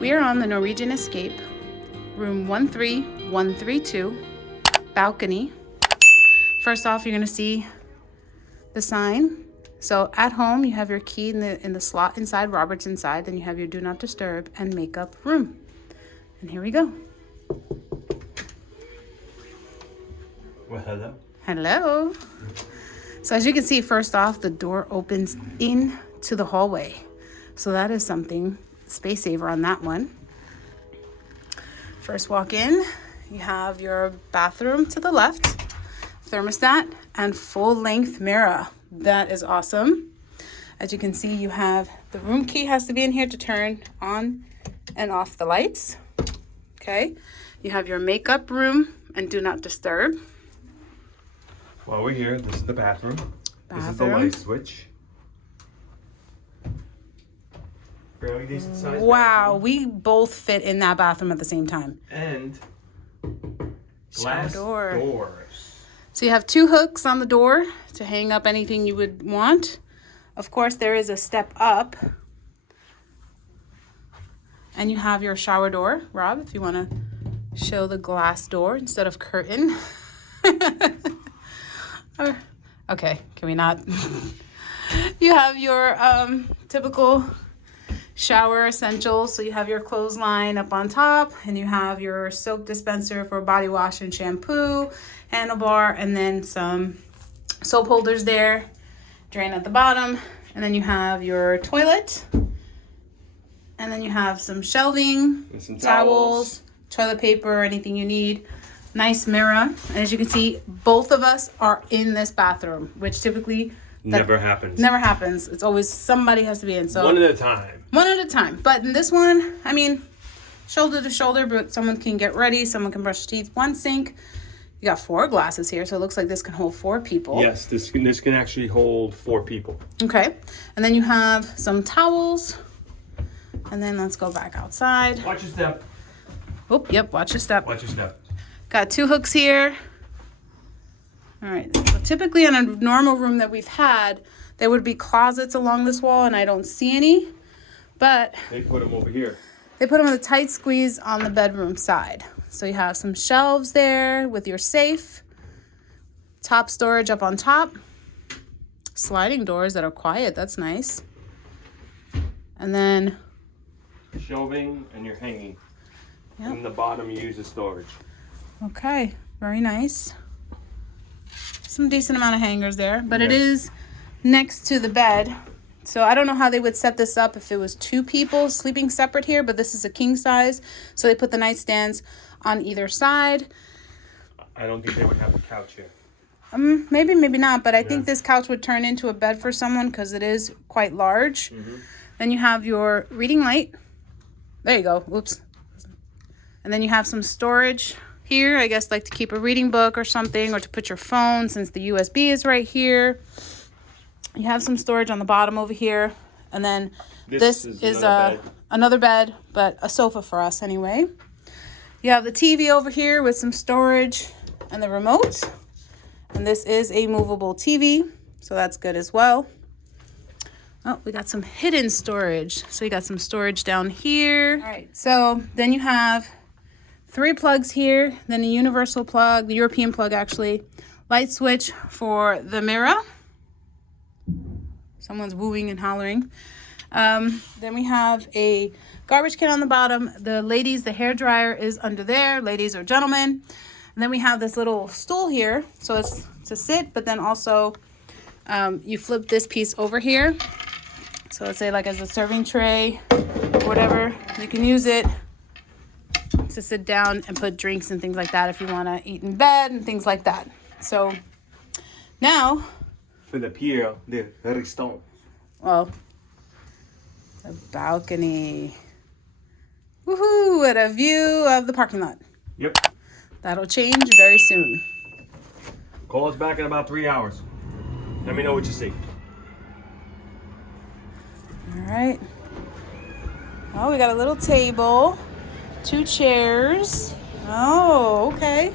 We are on the Norwegian Escape, room 13132, balcony. First off, you're gonna see the sign. So at home, you have your key in the slot inside, Robert's inside, then you have your do not disturb and makeup room. And here we go. Well, hello. Hello. So as you can see, first off, the door opens into the hallway. So that is something, space saver on that one. First walk in, you have your bathroom to the left, thermostat, and full length mirror. That is awesome. As you can see, you have the room key has to be in here to turn on and off the lights. Okay. You have your makeup room and do not disturb. While we're here, this is the bathroom. This is the light switch. Fairly decent size. Wow, bathroom. we both fit in that bathroom at the same time. And glass doors. So you have two hooks on the door to hang up anything you would want. Of course, there is a step up. And you have your shower door. Rob, if you want to show the glass door instead of curtain. Okay, can we not? You have your typical shower essentials. So you have your clothesline up on top, and you have your soap dispenser for body wash and shampoo, handlebar, and then some soap holders there, drain at the bottom, and then you have your toilet, and then you have some shelving, and some towels, toilet paper, anything you need. Nice mirror. And as you can see, both of us are in this bathroom, which typically never happens. Never happens. It's always somebody has to be in. So one at a time. One at a time. But in this one, I mean, shoulder to shoulder, but someone can get ready. Someone can brush teeth. One sink. You got 4 glasses here, so it looks like this can hold 4 people. Yes, this can actually hold 4 people. Okay. And then you have some towels. And then let's go back outside. Watch your step. Oh, yep. Watch your step. Watch your step. Got 2 hooks here. All right. So typically in a normal room that we've had, there would be closets along this wall, and I don't see any. But they put them over here. They put them with a tight squeeze on the bedroom side. So you have some shelves there with your safe. Top storage up on top. Sliding doors that are quiet. That's nice. And then shelving and your hanging. Yep. And the bottom you use as storage. Okay, very nice. Some decent amount of hangers there, but It is next to the bed. So I don't know how they would set this up if it was 2 people sleeping separate here, but this is a king size. So they put the nightstands on either side. I don't think they would have a couch here. Maybe, maybe not, but I think this couch would turn into a bed for someone because it is quite large. Mm-hmm. Then you have your reading light. There you go. Oops. And then you have some storage here, I guess, like to keep a reading book or something, or to put your phone since the USB is right here. You have some storage on the bottom over here. And then this is another bed, but a sofa for us anyway. You have the TV over here with some storage and the remote. And this is a movable TV, so that's good as well. Oh, we got some hidden storage. So we got some storage down here. All right, so then you have 3 plugs here, then a universal plug, the European plug actually, light switch for the mirror. Someone's wooing and hollering. Then we have a garbage can on the bottom. The ladies, the hair dryer is under there, ladies or gentlemen. And then we have this little stool here, so it's to sit, but then also you flip this piece over here. So let's say like as a serving tray, whatever, you can use it to sit down and put drinks and things like that if you want to eat in bed and things like that. So now for the pier de restaurant. Well, a balcony. Woohoo! What a view of the parking lot. Yep. That'll change very soon. Call us back in about 3 hours. Let me know what you see. All right. Oh, we got a little table, 2 chairs. Oh, okay.